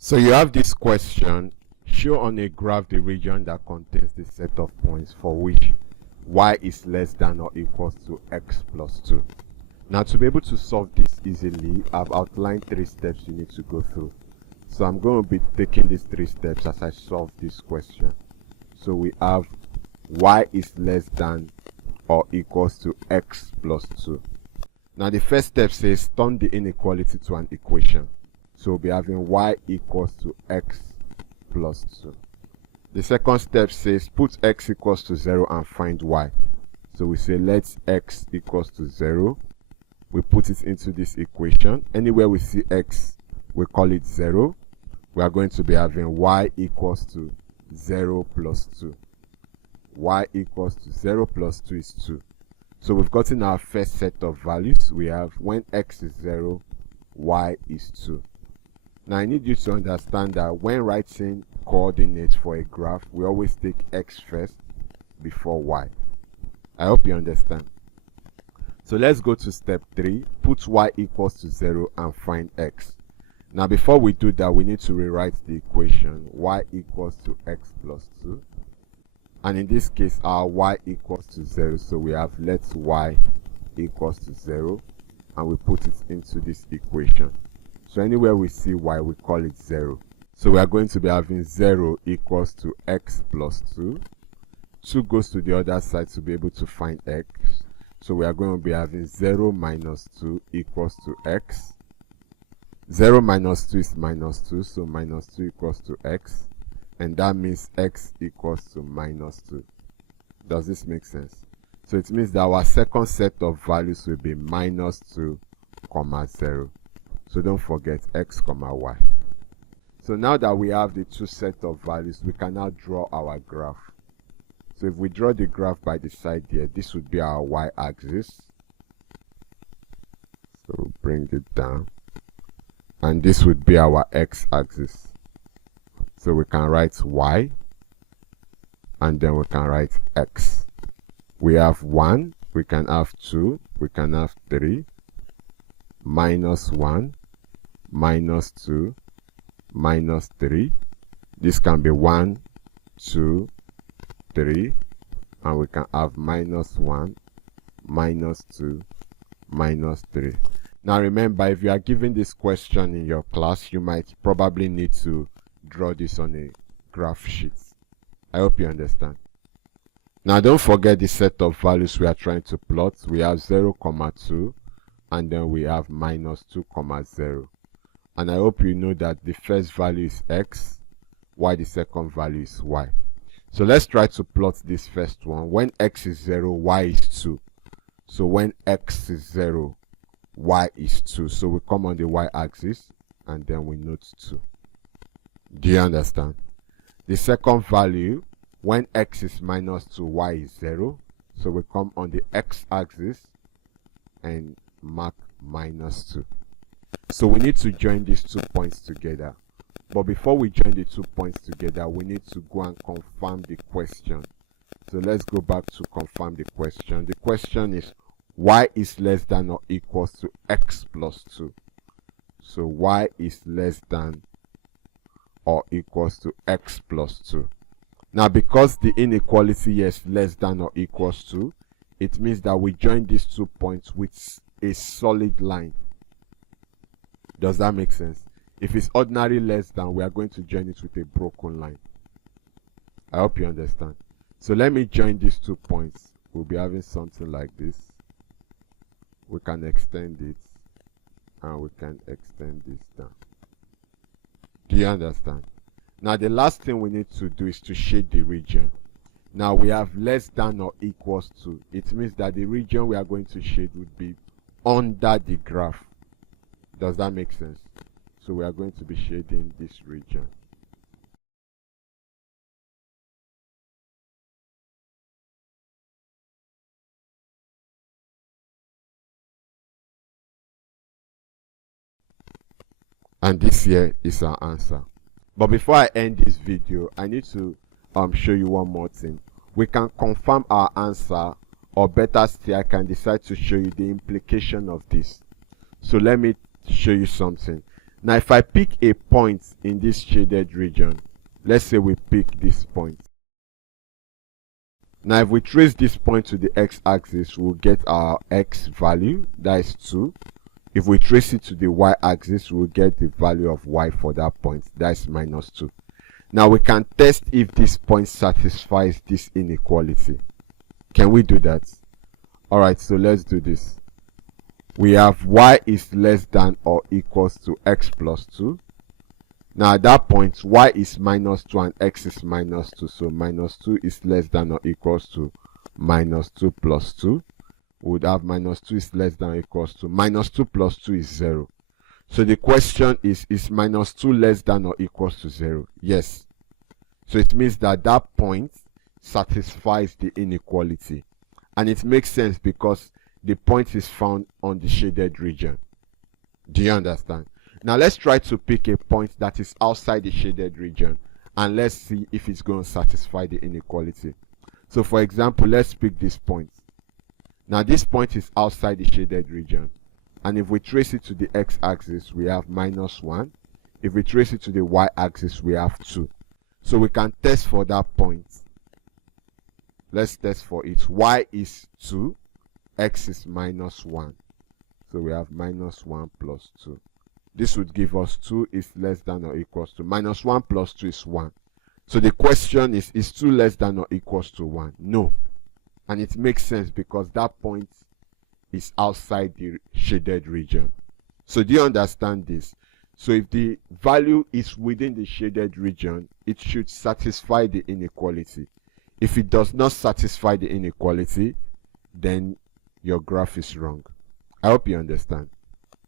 So you have this question: show on a graph the region that contains the set of points for which y is less than or equals to x plus 2. Now, to be able to solve this easily, I've outlined 3 steps you need to go through. So I'm going to be taking these 3 steps as I solve this question. So we have y is less than or equals to x plus 2. Now the first step says turn the inequality to an equation. So we'll be having y equals to x plus 2. The second step says put x equals to 0 and find y. So we say let x equals to 0. We put it into this equation. Anywhere we see x, we call it 0. We are going to be having y equals to 0 plus 2. Y equals to 0 plus 2 is 2. So we've gotten our first set of values. We have when x is 0, y is 2. Now I need you to understand that when writing coordinates for a graph, we always take x first before y. I hope you understand. So let's go to step 3. Put y equals to 0 and find x. Now before we do that, we need to rewrite the equation y equals to x plus 2. And in this case, our y equals to 0. So we have let y equals to 0 and we put it into this equation. So anywhere we see y, we call it 0. So we are going to be having 0 equals to x plus 2. 2 goes to the other side to be able to find x. So we are going to be having 0 minus 2 equals to x. 0 minus 2 is minus 2, so minus 2 equals to x. And that means x equals to minus 2. Does this make sense? So it means that our second set of values will be minus 2, 0. So don't forget x, y. So now that we have the 2 sets of values, we can now draw our graph. So if we draw the graph by the side here, this would be our y-axis. So bring it down. And this would be our x-axis. So we can write y, and then we can write x. We have 1, we can have 2, we can have 3, minus 1, minus 2, minus 3. This can be 1, 2, 3, and we can have minus 1, minus 2, minus 3. Now remember, if you are given this question in your class, you might probably need to draw this on a graph sheet. I hope you understand. Now don't forget the set of values we are trying to plot. We have 0, 2, and then we have minus 2, 0. And I hope you know that the first value is x, while the second value is y. So let's try to plot this first one. When x is 0, y is 2. So when x is 0, y is 2. So we come on the y-axis and then we note 2. Do you understand? The second value, when x is minus 2, y is 0. So we come on the x-axis and mark minus 2. So we need to join these 2 points together. But before we join the 2 points together, we need to go and confirm the question. So let's go back to confirm the question. The question is y is less than or equals to x plus 2. So y is less than or equals to x plus 2. Now because the inequality here is less than or equals to, it means that we join these 2 points with a solid line. Does that make sense? If it's ordinary less than, we are going to join it with a broken line. I hope you understand. So let me join these 2 points. We'll be having something like this. We can extend it and we can extend this down. Do you understand? Now the last thing we need to do is to shade the region. Now we have less than or equals to. It means that the region we are going to shade would be under the graph. Does that make sense? So we are going to be shading this region. And this here is our answer. But before I end this video, I need to show you one more thing. We can confirm our answer, or better still, I can decide to show you the implication of this. So let me show you something. Now if I pick a point in this shaded region, let's say we pick this point. Now if we trace this point to the x-axis, we'll get our x value, that is 2. If we trace it to the y-axis, we'll get the value of y for that point, that is minus 2. Now we can test if this point satisfies this inequality. Can we do that? Alright, so let's do this. We have y is less than or equals to x plus 2. Now at that point, y is minus 2 and x is minus 2. So minus 2 is less than or equals to minus 2 plus 2. We would have minus 2 is less than or equals to minus 2 plus 2 is 0. So the question is minus 2 less than or equals to 0? Yes. So it means that that point satisfies the inequality. And it makes sense because the point is found on the shaded region. Do you understand? Now let's try to pick a point that is outside the shaded region and let's see if it's going to satisfy the inequality. So for example, let's pick this point. Now this point is outside the shaded region, and if we trace it to the x-axis, we have minus 1. If we trace it to the y-axis, we have 2. So we can test for that point. Let's test for it. Y is 2, x is minus 1. So we have minus 1 plus 2. This would give us 2 is less than or equals to minus 1 plus 2 is 1. So the question is 2 less than or equals to 1? No. And it makes sense because that point is outside the shaded region. So do you understand this? So if the value is within the shaded region, it should satisfy the inequality. If it does not satisfy the inequality, then your graph is wrong. I hope you understand.